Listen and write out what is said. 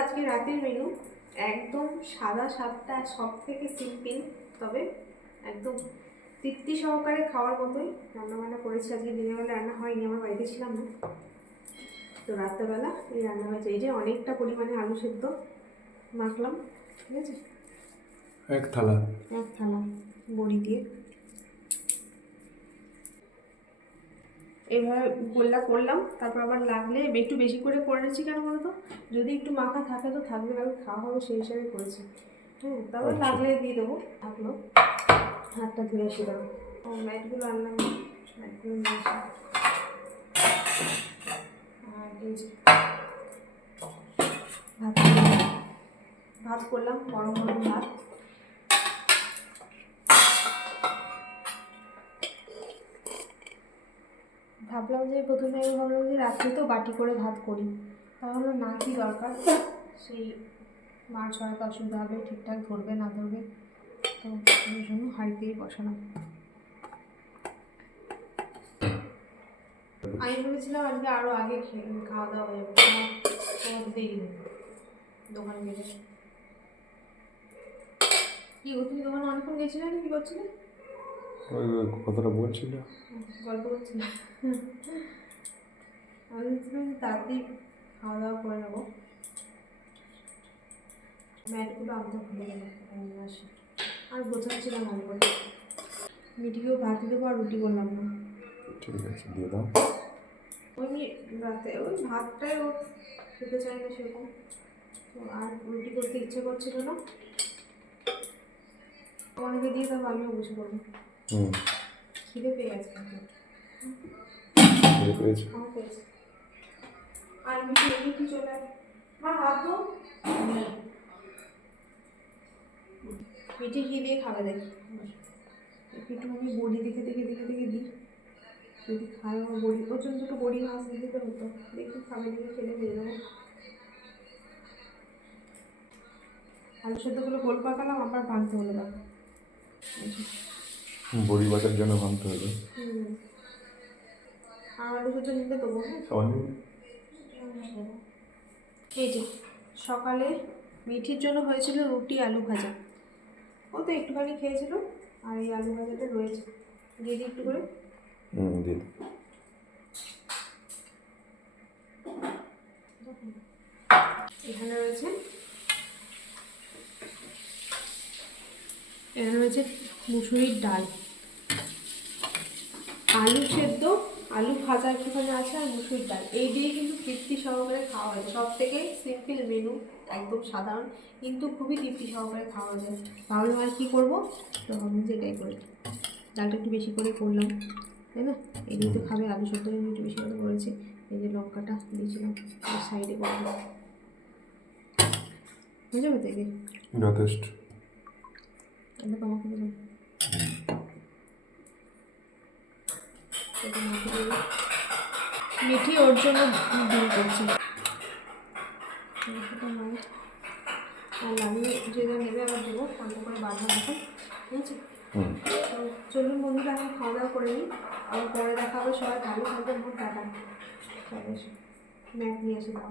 আজকে রাতের মেনু একদম সাদা সাপটা, সব থেকে সিম্পল, তবে একদম তৃপ্তি সহকারে খাওয়ার মতোই রান্নাবান্না করেছি। আজকে দিনের বেলা রান্না হয়নি, আমার বাড়িতে ছিলাম না, তো রাত্রেবেলা এই রান্না হয়েছে। এই যে অনেকটা পরিমাণে আলু সেদ্ধ মাখলাম, ঠিক আছে, এক থালা বড়ি দিয়ে এইভাবে গোল্লা করলাম। তারপর আবার লাগলে একটু বেশি করে করেছি, কেন বলতো, যদি একটু মাখা থাকে তো থাকবে, কারণ খাওয়া হবে সেই হিসাবে করেছি। তারপর লাগলে দিয়ে দেবো। থাকলো, হাতটা ধুয়ে এসে দেবো। ও ম্যাটগুলো আনলাম, ম্যাটগুলো নিয়ে আসি। আর এই যে ভাত করলাম, গরম গরম ভাত। ভাবলাম যে প্রথমে আমি ভাবলাম যে রাত্রে তো বাটি করে ভাত করি, তাহলে না, কি দরকার, সেই মাছ হয়তো অসুবিধা হবে, ঠিকঠাক ধরবে না ধরবে, তো ওই জন্য হাঁড়িতেই বসালাম। আমি ভেবেছিলাম আজকে আরও আগে খাওয়া দাওয়া হয়ে যাবে, তোমাদের দেরি হবে দোকানে গেলে। কি গো, তুমি দোকানে অনেকক্ষণ গেছিলে না, কি করছিলে? ওই কথাটা বলছিল, গল্প করছিল। আমি ভেবেছিলাম যে তাড়াতাড়ি খাওয়া দাওয়া করে নেবো। ম্যাটগুলো আনতে ভুলে গেলাম, আসি আর গোছাচ্ছিলাম ভালো করে। মিটিকেও ভাত দেবো, আর রুটি করলাম না। ঠিক আছে, দিয়ে দাও। ওই রাতে ওই ভাতটাই ও খেতে চাই না সেরকম, তো আর রুটি করতে ইচ্ছে করছিল না। অনেকে দিয়ে দেবো, আমিও বসে করবো। খিদে পেয়ে গেছে, আমার পেয়েছে। আর মিটি চলে আসে, মা ভাত তো মিটি কি দিয়ে খাবে দেখি, একটু আমি বড়ি দেখে দিই, যদি খায় আমার বড়ি, প্রচণ্ড দুটো বড়ি মাছ দিতে হতো, দেখি খাবে দিকে খেলে দিয়ে দেবো। আলু সেদ্ধগুলো গোল পাকালাম, আবার ভাঙতে হলো, দেখো বড়ি বাটার জন্য ভাঙতে হবে। আর আলু সেদ্ধ নিতে দেবো। এই যে সকালে মিঠির জন্য হয়েছিল রুটি আলু ভাজা, ও তো একটুখানি খেয়েছিল, আর এই আলু ভাজাটা রয়েছে, দিয়ে দিই একটু করে। দিন। এখানে রয়েছে মুসুরির ডাল, আলু সেদ্ধ, আলু ভাজা একটুখানি আছে, আর মুসুরির ডাল, এই দিয়ে কিন্তু তৃপ্তি সহকারে খাওয়া হয়। সব থেকে সিম্পল মেনু, একদম সাধারণ, কিন্তু খুবই তৃপ্তি সহকারে খাওয়া যায়। তাহলে আর কী করবো, তো ভাবলাম যে এটাই করি। ডালটা একটু বেশি করে করলাম, তাই না, এদিকে তো খাবে, আলু সেদ্ধ একটু বেশি করে করেছি। এই যে লঙ্কাটা দিয়েছিলাম সাইডে করবো, হয়ে যাবে তো, যথেষ্ট। এটা তোমাকে দেবো, মিঠি ওর জন্য ডিল করছি, আর লাগিয়ে যে যা নেবে আবার দেবো, অল্প করে বাঁধা দেখুন, ঠিক আছে। তো চলুন বন্ধুরা, এখন খাওয়া দাওয়া করে নিই, আবার পরে দেখা হবে। সবাই ভালো থাকবে, টাটা। ম্যাট নিয়ে আসি দাও।